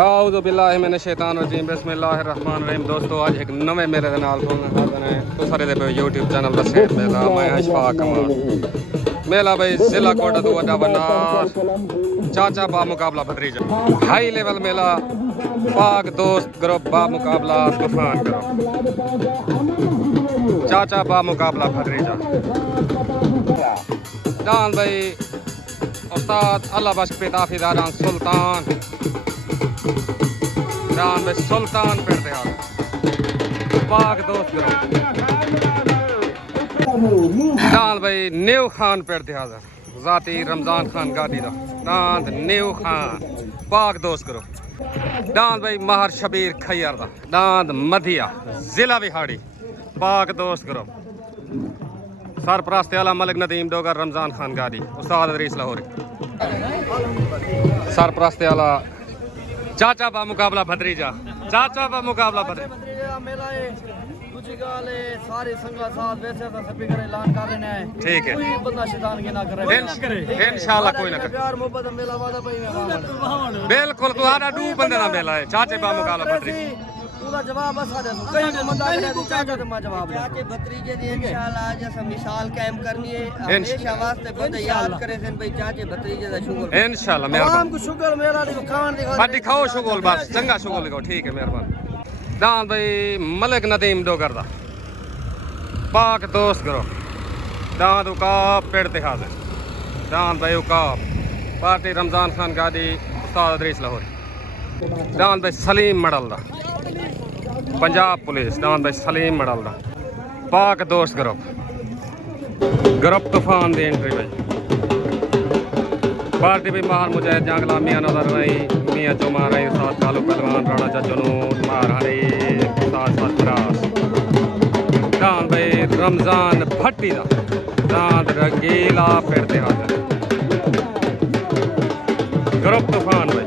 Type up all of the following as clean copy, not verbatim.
आऊज़ु बिल्लाहि मिनश शैतानिर रजीम बिस्मिल्लाहिर रहमानिर रहीम। दोस्तों आज एक नवे मेले दे नाल तो सारे दे यूट्यूब चैनल दा सेट मेला मैं अशफाक कमाल मेला भाई जिला कोटा तो वड्डा बनार चाचा बा मुकाबला भद्रीजा हाई लेवल मेला पाक दोस्त ग्रुप बा मुकाबला तूफान करो चाचा बा मुकाबला भद्रीजा डान भाई उस्ताद अल्लाह बख्श पिता डान सुल्तान डान भाई सुल्तान पेड़ पाक दोस्त ग्रुप डान भाई न्यू खान पेड़ हाजर जाती रमजान खान गादी दा डांद न्यू खान पाक दोस्त करो डांद भाई महर शबीर खैयर दा डांद मधिया जिला बिहाड़ी पाक दोस्त करो सरपरस्त आला मलिक नदीम डोगर रमजान खान गादी उस्ताद अदरीस लाहौरी सरपरस्त आला चाचा बा मुकाबला भद्रीजा चाचा बा मुकाबला भद्रीजा मेला है दूसरी गाल है सारे संगा साथ वैसे तो स्पीकर ऐलान कर रहे हैं ठीक है कोई बंदा शैतान के ना करे इंशाल्लाह कोई ना करे प्यार मोहब्बत मेला वादा भाई बिल्कुल तुम्हारा डू बंदे ना मेला है चाचे बा मुकाबला भद्रीजा पूरा जवाब बस आ जाए कहीं को बंदा करे चाचा तो मैं जवाब चाचे भतीजे दी इंशाल्लाह आज हम मिसाल कायम करनी है हमेशा वास्ते बंदे याद करे सन भाई चाचे भतीजे दा शुक्र इंशाल्लाह मेहरबान को शुक्र मेरा दी खान दिखा बाटी खाओ शुगल बस चंगा शुगल दिखाओ ठीक है मेहरबान दान भाई मलिक नदीम डोगर दा पाक दोस्त करो दान उकाब पेड़ दिखा दे दान भाई उकाब पार्टी रमजान खान गादी उस्ताद अदरीस लाहौरी दान भाई सलीम मडल दा पंजाब पुलिस दान भाई सलीम मडल दा पाक दोस्त ग्रुप तूफान दी एंट्री भाई पार्टी भी माहर मुजाहिद जंगला मियां नजर रही मियां जुमा रही साथ कालू पहलवान राणा जजुनून मार हरी साथ फरास दान भाई रमजान भट्टी दा दांत रंगीला पेड़ हाजिर ग्रुप तूफान भाई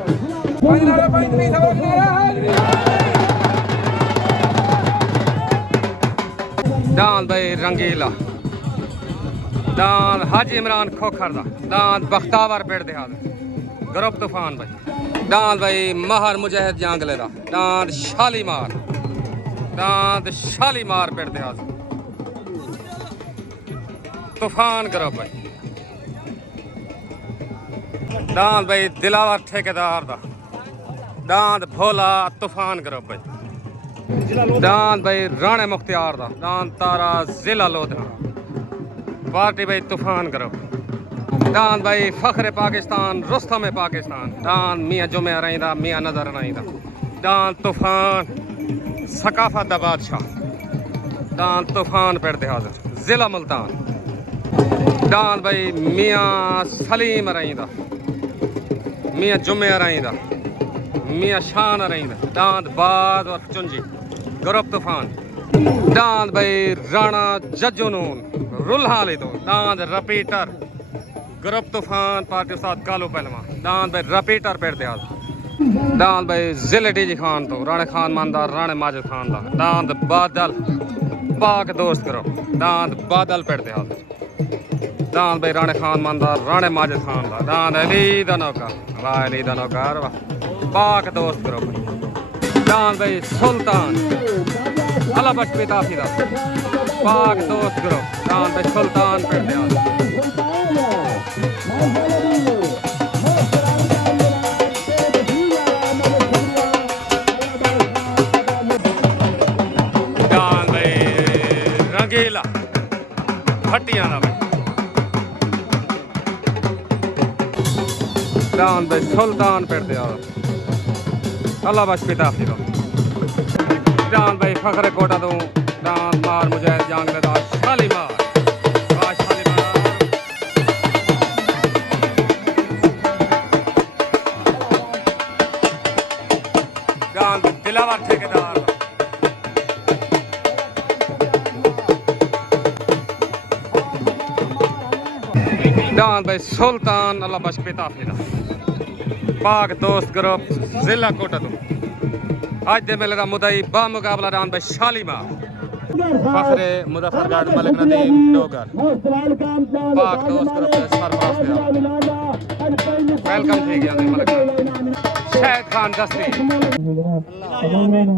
दान भाई रंगीला दान हाजी इमरान खोखर दा दान बख्तावर पेड़ हाजिर ग्रुप तूफान भाई दान भाई महर मुजाहिद जांगले दा दान शालीमार पेड़ हाजिर तूफान ग्रुप भाई दान भाई दिलावर ठेकेदार दा दान भोला तूफान ग्रुप भाई दान भाई राणे मुख्तियार दा दान तारा जिला लोधरा पार्टी भाई तूफान ग्रुप दान भाई फखरे पाकिस्तान रुस्तम पाकिस्तान दान मियां जुमे रहींदा मियां नजर रहींदा दान तूफान सकाफत दा बादशाह दान तूफान पेड़ हाजिर जिला मुल्तान दान भाई मियां सलीम रहींदा मियां जुमे रहींदा मियां शान रहींदा दांद बाद और चुंजी ग्रुप तूफान दांद भाई राणा जजुनून रुल्हाली तो दांद रपीटर ग्रुप तूफान पार्टी उस्ताद कालू पहलवान दांद भाई रपीटर पेड़ हाजिर दांद भाई जिले डी खान तो राणे खान मानदार राणे माजिद खान दा दांद बादल पाक दोस्त करो दांद बादल पेड़ हाजिर दांद भाई राणे खान मानदार राणे माजिद खान दा दांद अली दा नौकर वाह अली दा नौकर वाह पाक दोस्त करो दान भाई सुल्तान अल्लाह बख्श पिता पाक दोस्त करो दान भाई सुल्तान पेड़ दान भाई रंगीला भट्टियां ना भाई दान भाई सुल्तान पेड़ अल्लाह बख्श पिता दान भाई फखरे कोटा तो दान मार मुजाहिद जांगले दा शालीमार दान दिलावर ठेकेदार दान भाई सुल्तान अल्लाह बख्श पिता पाक दोस्त ग्रुप जिला कोटा तो आज दे मेले का मुदई बा मुकाबला दान भाई शालीमार फखरे मुजफ्फरगढ़ मलिक नदीम डोगर पाक दोस्त ग्रुप सरपरस्त वेलकम थी गया मलिक शाहिद खान दस्ती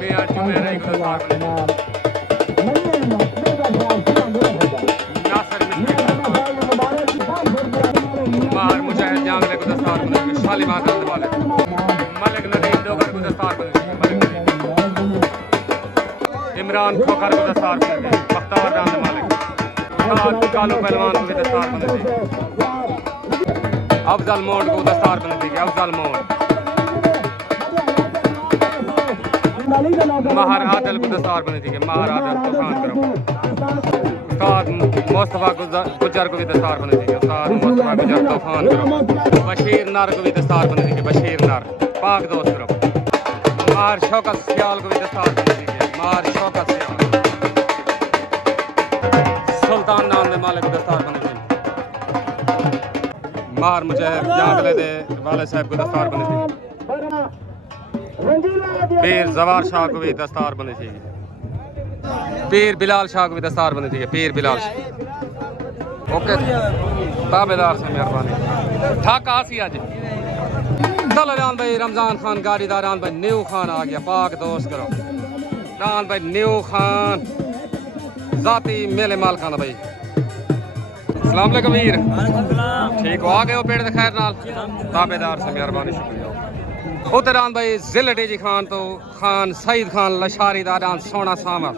मियां जुमेरे को दस्तार बने नासिर मार मुजाहिद जांगले को दस्तार बने शालीमार रहने वाले मलिक नदीम डोगर को दस्तार बने इमरान खोकर को दस्तार बने बख्तार रहने वाले कालू पहलवान को भी दस्तार बने अफजल मोड को दस्तार बने थी अफजल मोड महर आदल को दस्तार बने थी महर आदल तूफान करो उस्ताद मुस्तफा गुजर को भी दस्तार बने थी उस्ताद मुस्तफा गुजर तूफान करो बशीर नार को भी दस्तार बने थी बशीर नार पाक दोस्त करो मार शौकत सियाल को भी दस्तार बने थी मार शौकत सियाल सुल्तान नाम में मालिक को दस्तार बने थी मार मुझे जांगले दे वाले साहब को दस्तार बने थी पीर जवार शाह को भी दस्तार बनी थी पीर बिलाल शाह को भी दस्तार बनी थी पीर बिलाल शाह ओके ताबेदार से मेहरबानी ठाक आसी आज दलान भाई रमजान खान गाड़ीदारान भाई न्यू खान आ गया पाक दोस्त करो दान भाई न्यू खान जाती मेले माल खाना भाई अस्सलाम वालेकुम वीर ठीक हो आ गए हो पेड़ दे खैर नाल ताबेदार से मेहरबानी शुक्रिया उतरान भाई जिला डी खान तो खान सईद खान लशारी दारान सोना सामर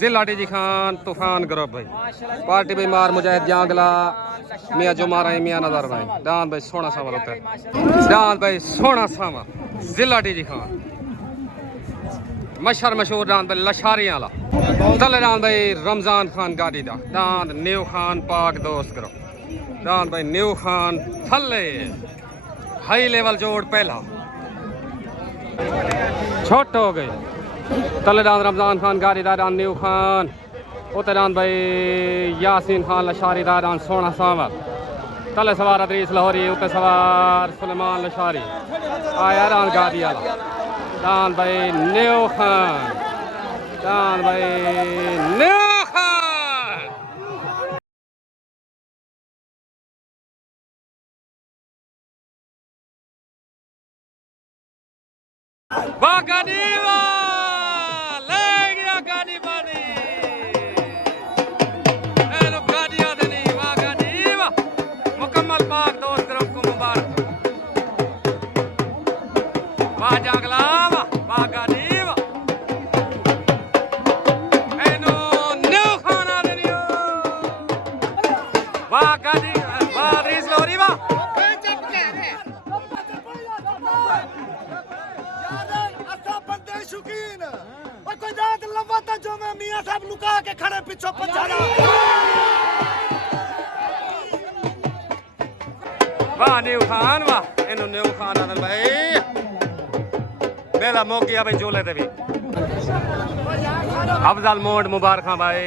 जिला डी खान तूफान ग्रुप भाई पार्टी भाई मार मुजाहिद जांगला मियाँ जुमारा मियाँ नजर भाई दान भाई सोना सामर उतर दान भाई सोना सामर जिला डी खान मशहूर मशहूर दान भाई लशारी आला तले दान भाई रमजान खान गाड़ी दा दान न्यू खान पाक दोस्त करो दान भाई न्यू खान थले हाई लेवल जोड़ पहला छोट हो गई तलेदान रमजान खान गारीदारान न्यू खान उतरान भाई यासीन खान लशारीदारान सोना सावर तले सवार अदरीस लाहौरी उते सवार सुलेमान लशारी आया रान गाड़ी आला दान भाई न्यू खान दान भाई new Khan Bagadiva! Legya Gadibani! Hello Gadiadani, Bagadiva! Mukammal Pak dost group ko mubarak. Bajaglava, Bagadiva! Eno new khana deniyo! Bagadiva, Badris Loriva! जो मैं मियां साहब लुका के खड़े पीछे पछाड़ा वाह न्यू खान वाह इन्हों न्यू खान आदल भाई बेला मौकिया भाई जोले ते भी अफजल मोड मुबारक भाई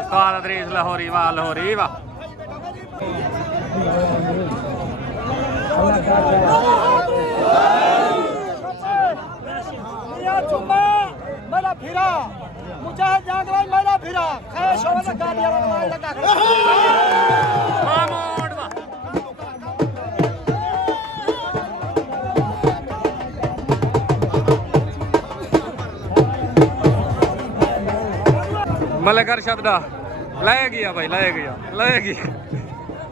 उस्ताद अदरीस लाहौरी वाह लाहौरी वाह मेरा फिरा मुजाहिद जागला मेरा फिरा खैश हो ना गाड़ी वाला लगा मामूड वाह मलकर शब्दा ले गया भाई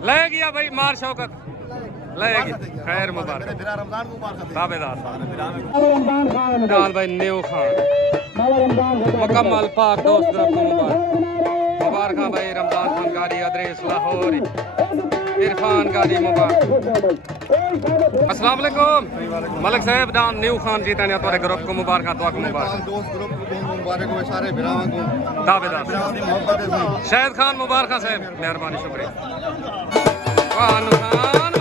ले गया भाई मार शौकत लेगी खैर मुबारक ताबेदार दान भाई न्यू खान मुकम्मल पाक दोस्त ग्रुप को मुबारक भाई रमजान खान गाड़ी अदरीस लाहौरी इरफान गाड़ी मुबारक अस्सलाम वालेकुम मलिक साहब दान न्यू खान जीता ने तुम्हारे ग्रुप को मुबारक तो मुबारक दोस्त ग्रुप को मुबारक हो सारे बिरावां को ताबेदार मोहब्बत है शाहिद खान मुबारक साहब मेहरबानी शुक्रिया वाह न्यू खान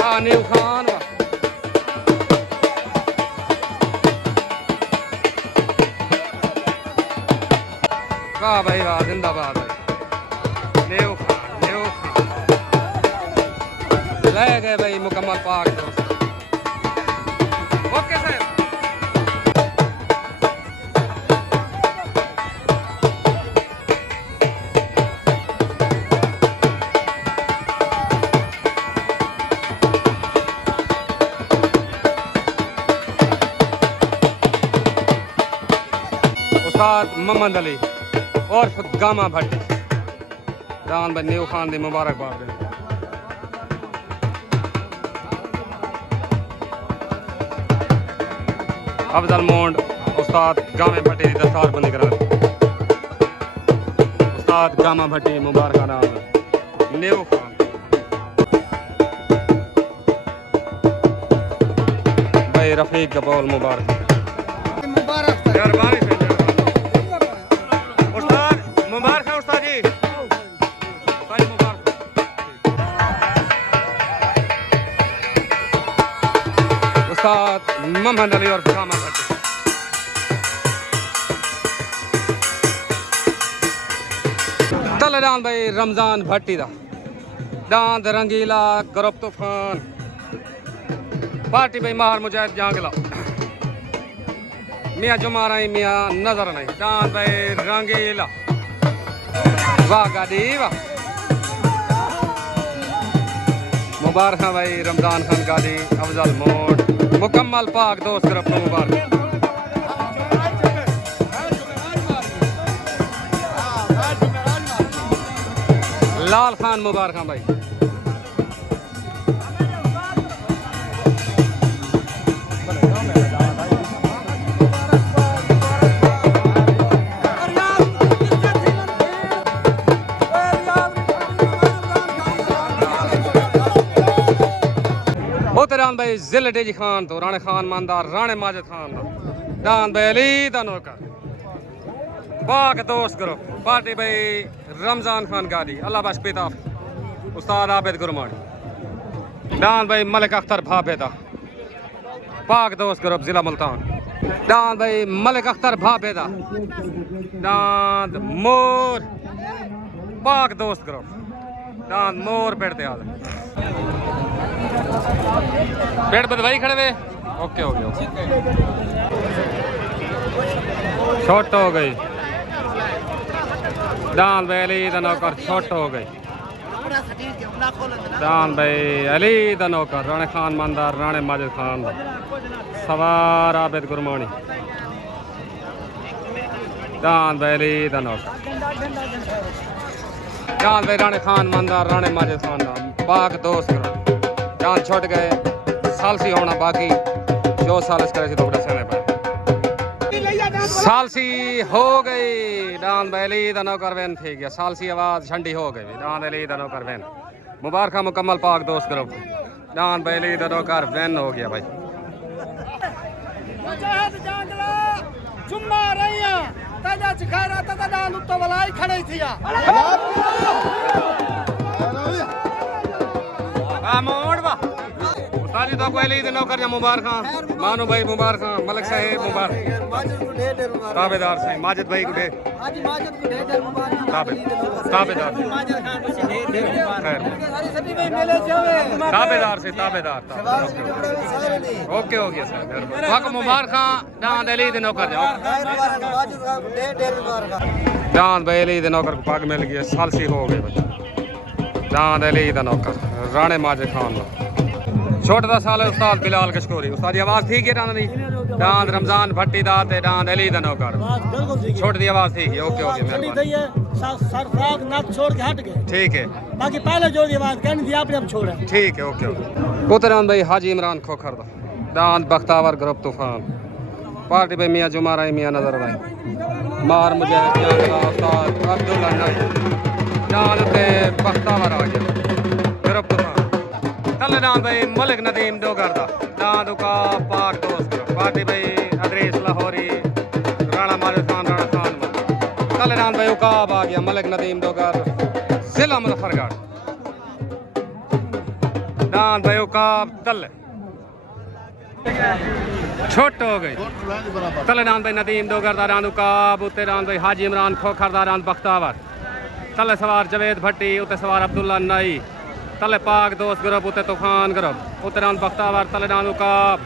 वाह न्यू खान वाह भाई वाह, जिंदाबाद भाई। लेओ ले गए भाई मुकम्मल पाक दोस्त। Okay sir. उस्ताद मोहम्मद अली और गामा भट्टी दान भाई न्यू खान दी मुबारकबाद। अफजल मोंड उस्ताद गामे भट्टी की दस्तार बंदी करा। उस्ताद गामा भट्टी मुबारक नाम न्यू खान। भाई रफीक कबूल मुबारक यार बारिश है। उस्ताद मुबारक है उस्ताद जी, भाई मुबारक। उस्ताद मोहम्मद अली और गामा भट्टी। तलदान भाई रमजान भट्टी दा दांद रंगीला ग्रुप तूफान पार्टी भाई माहर मुजाहिद जहांगला मियाँ जुमारा मियाँ नजर नहीं दांद भाई रंगीला वाह गादी वाह मुबारक भाई रमजान खान गादी अफजल मोड मुकम्मल पाक दोस्त ग्रुप को मुबारक। लाल खान मुबारक भाई। उतरान भाई जिले डेजी खान तो राणे खान मानदार राणे माजिद खान दान भाई अली दा नौकर पाक दोस्त ग्रुप पार्टी भाई रमजान खान गादी अल्लाह बख्श पिता उस्ताद आबिद गुरमानी दान भाई मलिक अख्तर भाभेदा पाक दोस्त ग्रुप जिला मुल्तान दान भाई मलिक अख्तर भाभेदा दान मोर पाक दोस्त ग्रुप दान मोर पेड़ ते आल पेड़ पर भाई खड़े हुए। ओके हो गया शॉर्ट हो गई दान भाई अली दा नौकर छोट हो गई। दान भाई अली दा नौकर राणे खान मानदार राणे माजिद खान सवार आबिद गुरमानी दान भाई अली दा नौकर दान भाई राणे खान मानदार राणे माजिद खान पाक दोस्त जान छोट गए सालसी होना बाकी जो सालस करे तो सेने पर सालसी हो गई दान बैली दा नौकर वैन थी गया सालसी आवाज ठंडी हो गई दान बैली दा नौकर वैन मुबारक मुकम्मल पाक दोस्त ग्रुप दान बैली दा नौकर वैन हो गया भाई। मुजाहिद जांगला जुम्मा रहिया ताजा चिखारा ताजा लुत्तो वलाई खड़े थिया मोड़ बा साजी तो कोई ली नौकर या मुबारक मानो भाई मुबारक मलिक साहेब मुबारक ताबेदार से माजिद भाई को ढेर ताबेदार से ताबेदार ओके हो गया सर पाक मुबारक दान अली दे नौकर जाओ दान भाई अली दे नौकर को पाक मिल गया सालसी हो गए बच्चे दान अली दा नौकर राणे माजिद खान छोटा दा साल उस्ताद बिलाल कशकोरी उस्ताद की आवाज ठीक है दांद रमजान भट्टी दा ते दांद अली दा नौकर छोटी दी आवाज ठीक है ओके ओके ठीक है बाकी पहले जो आवाज कहनी थी आपने अब छोड़ा ठीक है ओके ओके पुतरान भाई हाजी इमरान खोखर दा दांद बख्तावर ग्रुप तूफान पार्टी भाई मियाँ जुमारा मियाँ नजर भाई मार मुजाहिद उस्ताद अब्दुल्ला नाई दांद ते बख्तावर आ गया ग्रुप तूफान तलदान भाई मलिक नदीम डोगरदा दांद का पाक दोस्त पार्टी भाई अदरीस लाहौरी राणा माजिद खान राणा खान तलदान भाई उकाब आ गया मलिक नदीम डोगर जिला मुजफ्फरगढ़ दांद भाई उकाब तल छोट हो गई तले रान भाई नदीम दोगरदा रान उकाब उते रान भाई हाजी इमरान खोखरदा रान बख्तावर तले सवार जवेद भट्टी उते सवार अब्दुल्ला नाई तले पाक दोस्त ग्रुप उते तूफान ग्रुप उते रान बख्तावर तले रान उकाब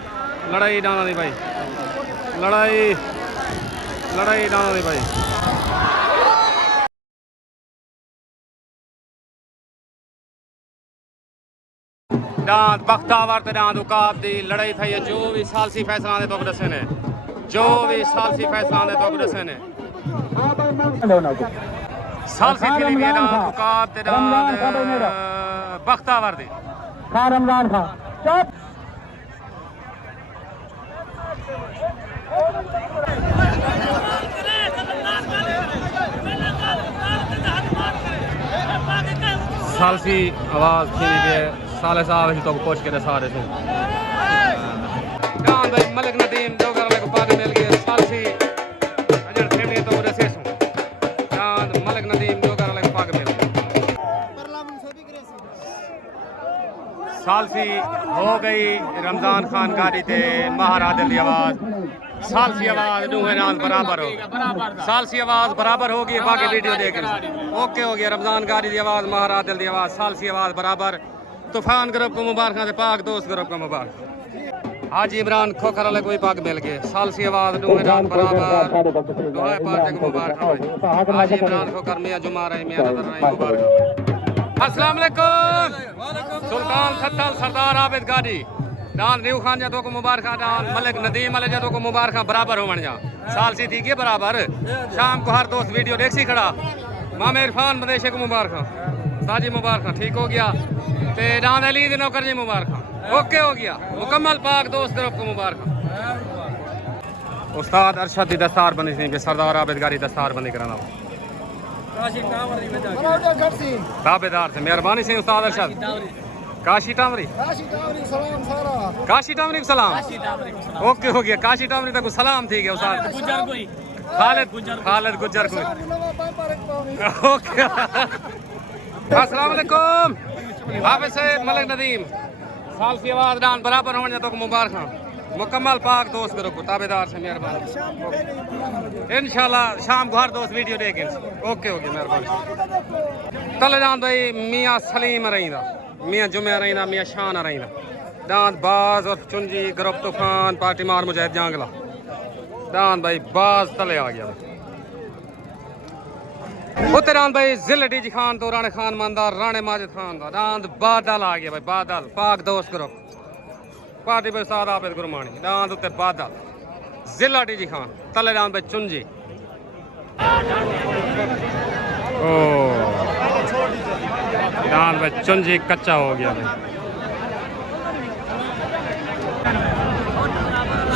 लड़ाई डाना दी भाई लड़ाई डाना दी भाई डांद बख्तावर ते डांद उकाब दी लड़ाई थी है जो भी सालसी फैसला दे तो दसे ने जो भी सालसी फैसला दे तो दसे ने सालसी थी भी डांद उकाब ते डांद बख्तावर दी खान रमजान खान चुप सालसी आवाज थी भी साले साहब तो कोच के सारे थे डांद भाई मलिक नदीम दोगर को पाद मिल गए सालसी अजर फैमिली तो रसे सु डांद मलिक नदीम दोगर को पाद मिल गए सालसी हो गई रमजान खान गाड़ी थे महारादल की आवाज सालसी आवाज दूहे नाल बराबर हो सालसी आवाज बराबर होगी बाकी वीडियो देख ओके हो गया रमजान गाड़ी की आवाज महारादल की आवाज सालसी आवाज बराबर तूफान ग्रुप को मुबारक दे पाक दोस्त ग्रुप को मुबारक हाजी इमरान खोखर वाले कोई पाक मिल गए सालसी आवाज दूहे नाल बराबर दुआ पार्टी को मुबारक हाजी इमरान खोखर मियां जुमा रही मियां नजर रही मुबारक अस्सलाम वालेकुम सुल्तान खत्तल सरदार आबिद गाड़ी डान न्यू खान जदों को मुबारक डान मलिक नदीम वाले जदों को मुबारक बराबर हो जा सालसी थी के बराबर शाम को हर दोस्त वीडियो देख सी खड़ा मामे इरफान मदेशे को मुबारक साजी मुबारक ठीक हो गया ते डान अली दे नौकर जी मुबारक ओके हो गया मुकम्मल पाक दोस्त ग्रुप को मुबारक उस्ताद अरशद दी दस्तार बनी थी के सरदार आबिद गाड़ी दस्तार बंदी कराना दावेदार से मेहरबानी से उस्ताद अरशद काशी टामरी काशी टामरी को सलाम ओके हो गया काशी टामरी तक सलाम थी गया उस्ताद खालिद गुज्जर को ओके अस्सलाम वालेकुम हाफिज से मलिक नदीम साल की आवाज डान बराबर होने तो मुबारक मुकम्मल पाक दोस्त करो ताबेदार से मेहरबानी इंशाल्लाह शाम को हर दोस्त वीडियो देखें ओके ओके मेहरबानी तले जान भाई मियाँ सलीम रहींदा मियाँ जुमे रहींदा मियाँ शान रहींदा दांत बाज और चुंजी ग्रुप तूफान पार्टी मार मुजाहिद जांगला दांत भाई बाज तले आ गया उत्तरान भाई जिले डी खान तो राणे खान मानदार राणे माजिद खान दा दांत बादल आ गया भाई बादल पाक दोस्त ग्रुप पार्टी पे सादा आबिद गुरमानी दांत उत्ते बादल जिला डी खान तले दांत भाई चुंजी ओ दांत भाई चुंजी कच्चा हो गया भाई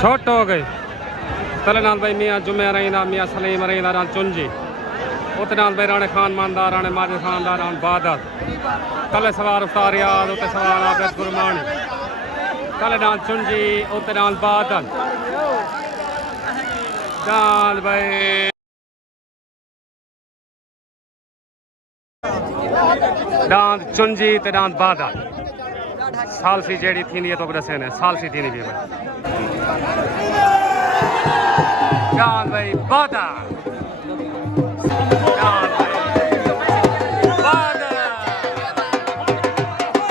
छोट हो गई तले दांत भाई मियाँ जुमे रहींदा मियाँ सलीम रहींदा दांत चुंजी उते दांत भाई राणे खान मानदार राणे माजिद खान दा दांत बादल तले सवार उस्ताद रियाज उते सवार आबिद गुरमानी तले दांत चुंजी उते दांत बादल दांत भाई दांत चुंजी ते दांत बादल सालसी जेड़ी थी तो दसे ने सालसी थी भी दांत भाई बादल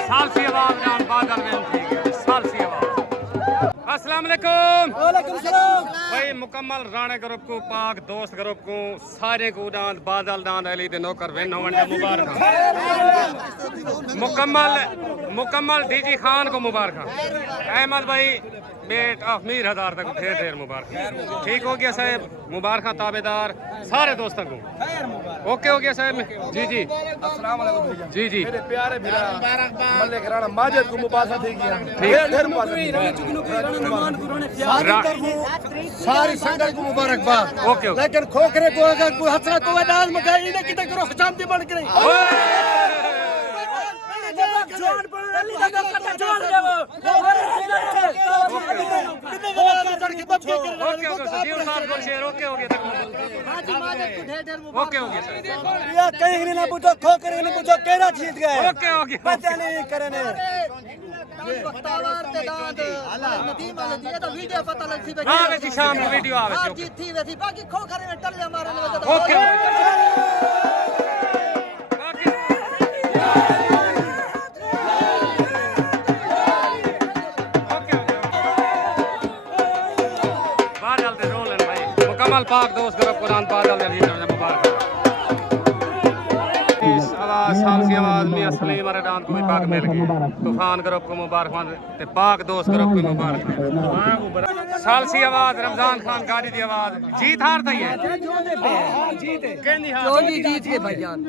सालसी आवाज दांत बादल में थी सालसी आवाज अस्सलाम वालेकुम वालेकुम सलाम भाई मुकम्मल राणे ग्रुप को पाक दोस्त ग्रुप को सारे को दांत बादल दांत अली दे नौकर वेन होवन दे मुबारक मुकम्मल डीजी खान को मुबारक अहमद भाई बेट ऑफ मीर हजार तक ढेर ढेर मुबारक ठीक हो गया साहब मुबारक ताबेदार सारे दोस्तों को ओके हो गया साहब जी जी अस्सलाम वालेकुम भैया जी जी मेरे प्यारे भीरा मलिक राणा माजिद को मुबारक थी गया सारी संगत को मुबारकबाद ओके ओके लेकिन खोखरे को अगर कोई हसरत तो डाल मगाई ने किते करो शांति बन के जान पर अली का कटा जोड़ देवो ओके ओके सजीव साहब को शेयर ओके हो गया ओके हो गया सर या कहीं नहीं ना पूछो खोखरे नहीं पूछो केरा जीत गए ओके हो गया पता नहीं करे ने वक्तावर ते दाद नदीम वाले दिए तो वीडियो पता लग सी हाँ वैसी शाम को वीडियो आवे हां जी थी वैसी बाकी खो खरे में टल्ले मारने में ओके बाहर चलते रोलन भाई मुकम्मल पाक दोस्त करो कुरान पाक डाल दे मुबारक आवाज सालसी आवाज मियां सलीम अरे डांस को भी पाक मिल गई तूफान ग्रुप को मुबारकबाद ते पाक दोस्त ग्रुप को मुबारक सालसी आवाज रमजान खान गाड़ी दी आवाज जीत हार तई है कहंदी हार चोंजी जीत के भाईजान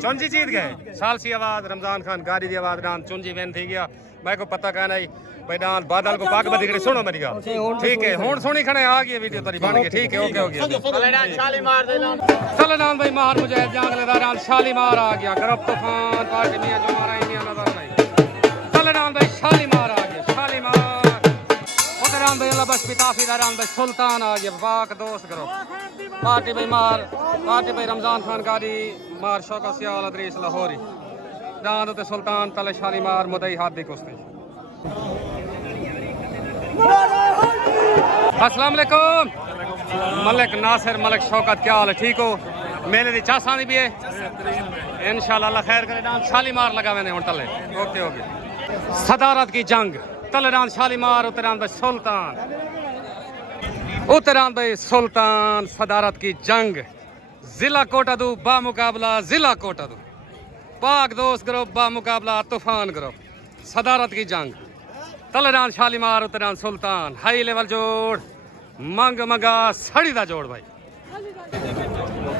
चुंजी जीत गए सालसी आवाज रमजान खान गाड़ी दी आवाज डांस चुंजी वेन थी गया मैं को पता कहना ही भाई डांस बादल को पाक बदी सुनो मेरी गल ठीक है हुन सुनी खणे आ गई वीडियो तेरी बन गई ठीक है ओके हो गया चले डांस शाली मार दे चले डांस भाई मार मुजाहिद जांगले दा डांस शाली मार आ गया ग्रुप तूफान पार्टी मियां जो मारा इंडिया नजर नहीं चले डांस भाई शाली मार आ गया शाली मार उधर डांस भाई अल्लाह बस पिताफी दा डांस भाई सुल्तान आ गया पाक दोस्त ग्रुप पार्टी भाई मार पार्टी भाई रमजान खान गाड़ी मार शौकत सियाल अदरीस लाहौरी डांस ते सुल्तान तले शाली मार मुदई हाथ दी कुश्ती अस्सलाम वालेकुम मलिक नासिर मलिक शौकत क्या हाल है ठीक हो मेले दी चासानी भी है इंशाल्लाह अल्लाह खैर करे डांस शालीमार लगा मैंने हुन तले ओके ओके सदारत की जंग तले डांस शालीमार उतरान भाई सुल्तान उतरान भाई सुल्तान सदारत की जंग जिला कोटादू बा मुकाबला जिला कोटादू पाक दोस्त ग्रुप बा मुकाबला तूफान ग्रुप सदारत की जंग तलरान शालीमार उतरान सुल्तान हाई लेवल जोड़ मंग मंगा सड़ी दा जोड़ भाई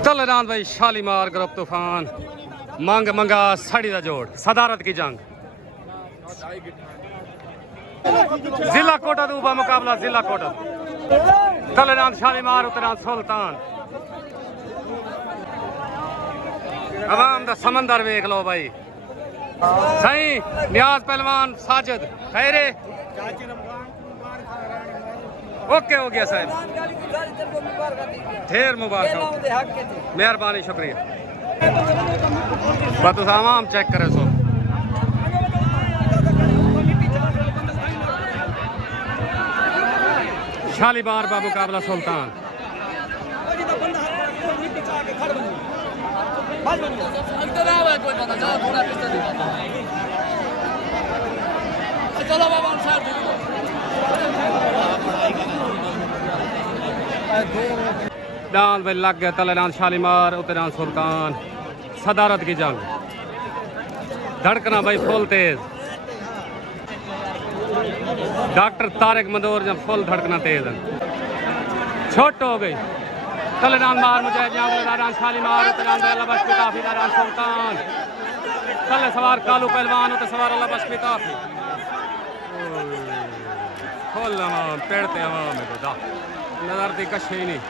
तलरान भाई शालीमार ग्रुप तूफान मंग मंगा सड़ी दा जोड़ सदारत की जंग जिला कोटा दूबा मुकाबला जिला कोटा तलरान शालीमार उतरान सुल्तान अवाम दा समंदर वेख लो भाई सही नियाज पहलवान साजिद खैरे ओके हो गया साहब ढेर मुबारक मेहरबानी शुक्रिया बात आवाम चेक करे सो शालीमार बा मुकाबला सुल्तान डांस भाई लग गया तले डांस शालीमार उतर डांस सुल्तान सदारत की जंग धड़कना भाई फुल तेज डॉक्टर तारिक मंदोर जब फुल धड़कना तेज है छोट हो गई तले डांस मार मुझे डांस शालीमार उतर डांस अल्लाह काफी डांस सुल्तान तले सवार कालू पहलवान उतर सवार अल्लाह काफी फुल अवाम पेड़ते अवाम है खुदा नजर दी कशे ही नहीं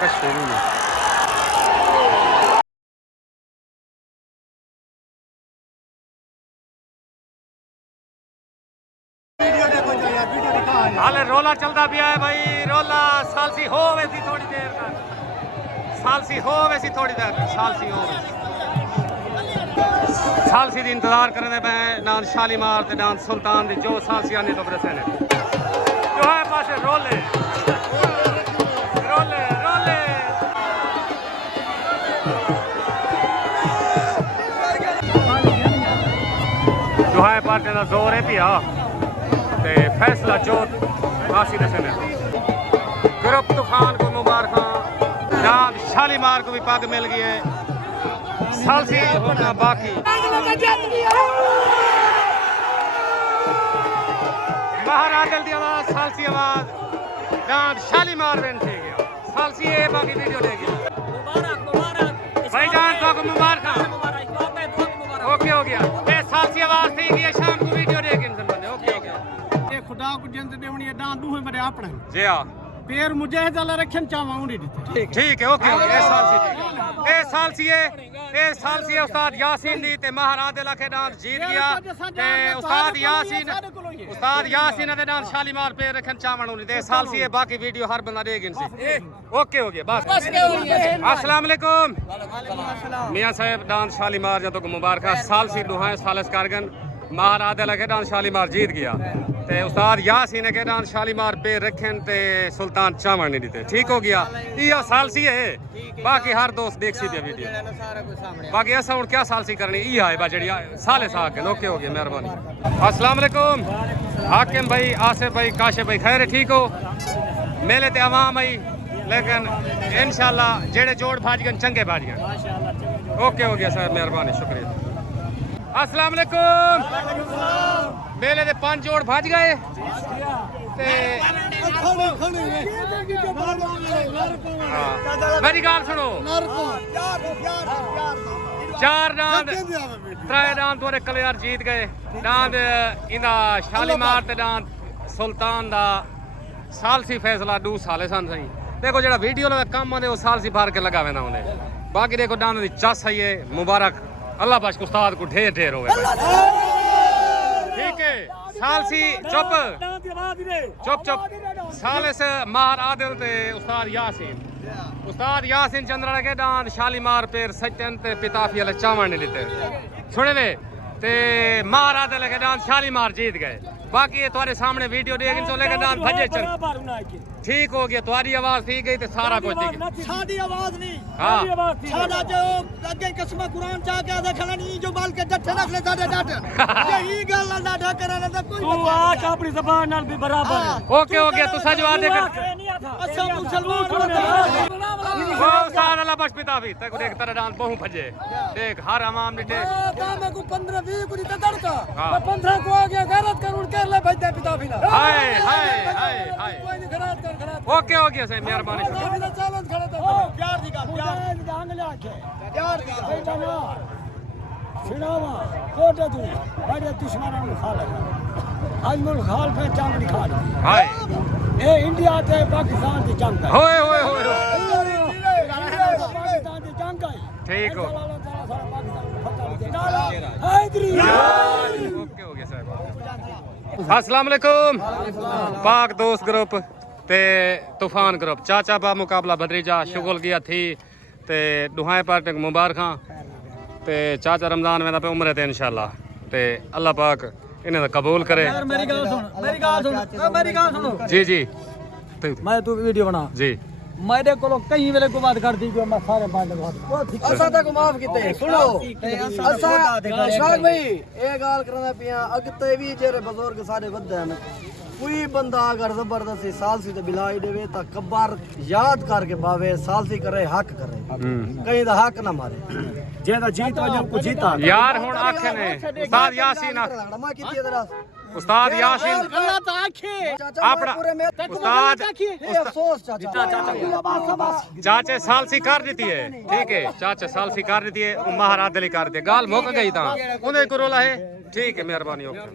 कशे नहीं हाले रोला चलता पिया है भाई रोला सालसी हो वैसी थोड़ी देर तक सालसी हो वैसी थोड़ी देर तक सालसी हो वैसी सालसी दी इंतजार करने पे नान शालीमार ते नान सुल्तान दी जो सालसी आने तो बरसे ने जो है पासे रोले रोले रोले जो है पासे दा जोर है पिया ते फैसला चोट फांसी दे ने ग्रुप तूफान को मुबारक नान शालीमार को भी पग मिल गई है सालसी होना बाकी महाराज जल्दी आवाज सालसी आवाज डांस शालीमार बेन थे गया सालसी ये बाकी वीडियो ले गया मुबारक मुबारक भाईजान को मुबारक ओके हो गया ये सालसी आवाज थी गई शाम को वीडियो देख इंसान बने ओके हो गया ये खुदा को जंत देवनी डांस दूहे मेरे अपने जी हां पैर मुझे जला रखन चावाऊंगी ठीक है ओके ओके ए साल सी उस्ताद यासीन दी ते महाराज दे लाखे डांस जीत गया ते उस्ताद यासीन दे डांस शालीमार पे रखन चावण होनी ते साल सी बाकी वीडियो हर बंदा देख इन से ओके हो गया बस अस्सलाम वालेकुम मियां साहब डांस शालीमार जो तो मुबारक साल सी दुहाए सालस कारगन महाराज दे लाखे डांस शालीमार जीत गया ते उस्ताद यासीन के डांस शालीमार पे रखन ते सुल्तान चावण नहीं देते ठीक हो गया ये साल सी है बाकी हर दोस्त देख सी वीडियो बाकी ऐसा हुन क्या साल सी करनी ये है बजड़ी साले साग ओके हो गया मेहरबानी अस्सलाम वालेकुम हाकिम भाई आसिफ भाई काशिफ भाई खैर ठीक हो मेले ते अवाम आई लेकिन इंशाल्लाह जेड़े जोड़ भाजगन चंगे भाजगन ओके हो गया सर मेहरबानी शुक्रिया अस्सलाम वालेकुम मेले दे 5 जोड़ भज गए ते मेरी गल सुनो 4 डांद 3 डांद थोड़े कलियार जीत गए डांद इंदा शालीमार ते डांद सुल्तान दा सालसी फैसला 2 साले सन सही देखो जेड़ा वीडियो लगा काम आंदे वो सालसी भर के लगावे ना उन्हें बाकी देखो डांद दी चस है मुबारक अल्लाह बख्श उस्ताद को ढेर ढेर होवे ठीक है सालसी चुप सालिस मार आदिल ते उस्ताद यासीन चंद्रा के डांद शालीमार पेर सचन ते पिताफी वाले चावण ने दिते सुने वे ते मार आदिल के डांद शालीमार जीत गए बाकी ये तुम्हारे सामने वीडियो देख इन लेके डांद भजे चल ठीक हो गया तुम्हारी आवाज ठीक गई तो सारा कुछ ठीक साडी आवाज नहीं हां साडा जो अगे कसम कुरान चा के देखना नहीं जो बाल के डट्ठे रख ले साडे डट यही गल ना डा करना तो कोई तू आख अपनी जबान नाल भी बराबर है ओके हो गया तू सजवा दे अच्छा मुसलमान वो उस्ताद अल्लाह बख्श पिता भी तक देख तेरा डांस बहु भजे देख हर अवाम निठे मैं को 15 20 को तो दड़का मैं 15 को आ गया गैरत करूं कर ले भाई पिता भी ना हाय कोई नहीं खराब कर ओके हो गया सर मेहरबानी चैलेंज खड़ा था प्यार दी का प्यार जांग ले आके प्यार दी बेटा ना सिनावा कोटे तू बड़े दुश्मनों को खा ले आज मुल्क खाल पे जंग नहीं खा ली हाय ए इंडिया ते पाकिस्तान दी जंग है होए पाकिस्तान दी जंग है ठीक हो ओके हो गया सर अस्सलाम वालेकुम पाक दोस्त ग्रुप ते तूफान ग्रुप चाचा बा मुकाबला भद्रीजा शुगल गया थी ते दुहाए पार्टी मुबारक ते चाचा रमजान में पे उम्र है इंशाल्लाह ते अल्लाह पाक इन्हें कबूल करे मेरी गल सुनो जी मैं तू वीडियो बना जी मेरे को कई वेले को बात कर दी जो मैं सारे बांड असा तक माफ कीते सुनो असा शाह भाई ए गाल करना पिया अगते भी जेरे बुजुर्ग सारे वधे हैं कोई बंदा अगर जबरदस्ती सालसी ते बिलाई देवे ता कब्बार याद करके बावे सालसी करे हक करे कहीं दा हक ना मारे जेदा जीत वजह को जीता यार हुन आखे ने उस्ताद यासीन मैं कीती इधर उस्ताद यासीन गल्ला ता आखे अपना उस्ताद अफसोस चाचा चाचे सालसी कर देती है ठीक है चाचे सालसी कर देती है महाराज दली कर दे गाल मुक गई ता उन्हें को रोला है ठीक है मेहरबानी ओके